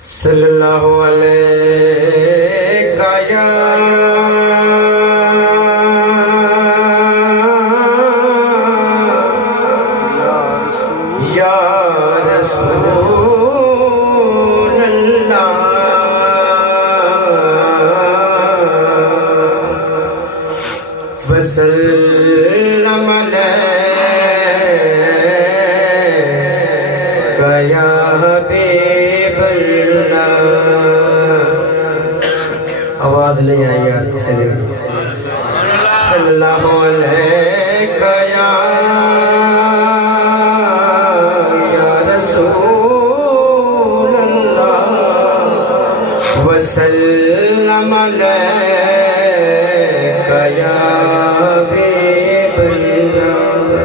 صلی اللہ علیہ یا رسول اللہ وسلم علیک یا حبیب اللہ. آواز نہیں آئی یار کسی نے. صلی اللہ علیک یا رسول اللہ وسلم علیک یا حبیب اللہ.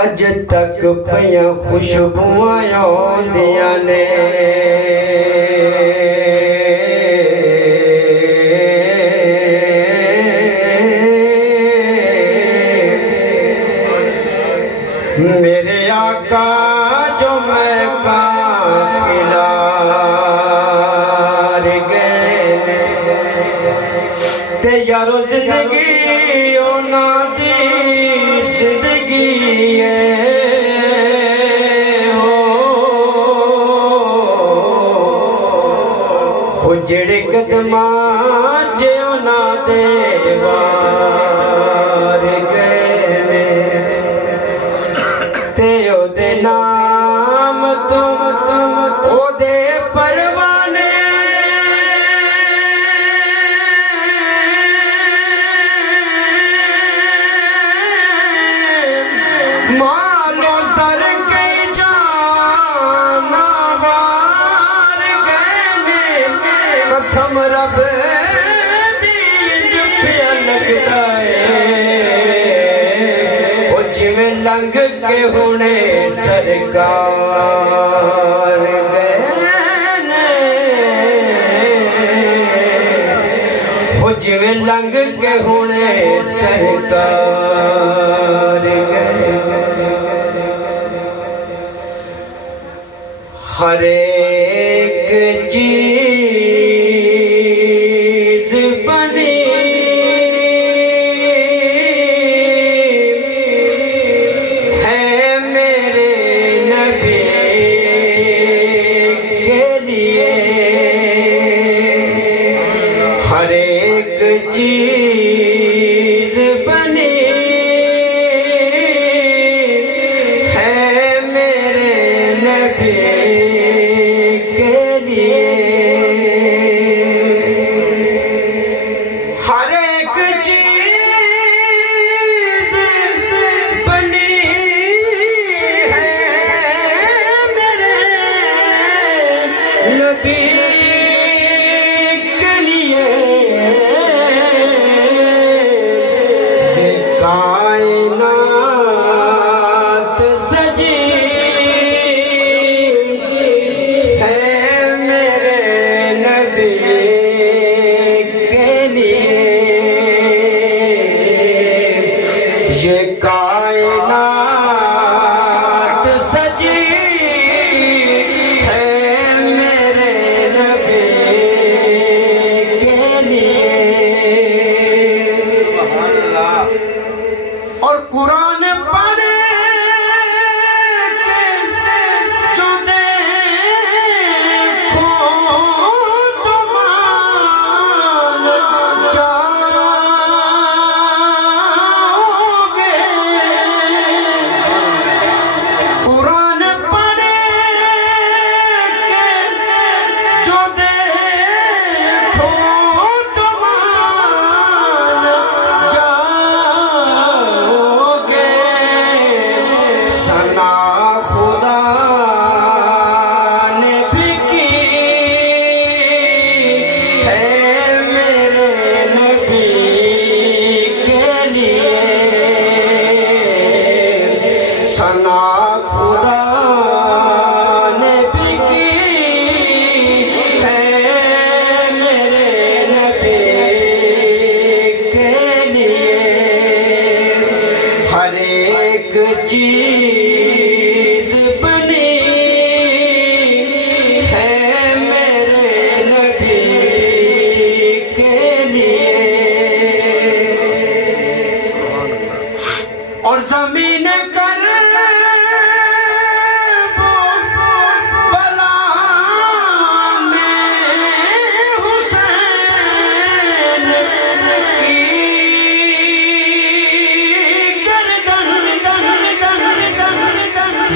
اج تک پیاں خوشبوئاں آؤندیاں نے میرے آقا جو میں کھلار گئے تے یارو زندگی اونا دی زندگی ہے او جڑے قدماں جے اونا دے وار گئے تے او دے نام تم او دے پروانے مالو سر کے جانا وار گئے قسم رب دی جپیا لگتا ہے او جویں لنگ کے ہونے سرکار گئے او جویں لنگ کے ہونے سرکار گئے. ہر ایک چیز بنی ہے میرے نبی کے لیے. ہر ایک چیز بنی کائنات سجی ہے میرے نبی کے لیے. یہ کائنات سجی ہے میرے نبی کے لیے. اور قرآن پڑھے جو دیکھو تو مان جاؤ گے. قرآن پڑھے جو دیکھو تو مان جاؤ گے. ثنا خدا نے بھی کی ہے میرے نبی کے لیے. ثنا خدا نے بھی کی ہے میرے نبی کے لیے. ہر ایک چیز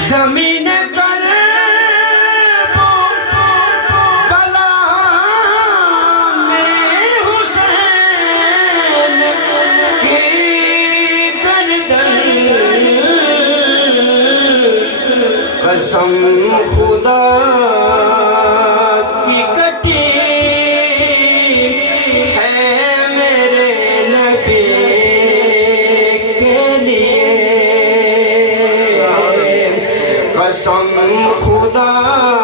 زمین کرب بلا میں حسین کی گردن قسم خدا کی کٹی ہے میرے نبی کے لیے قسم خدا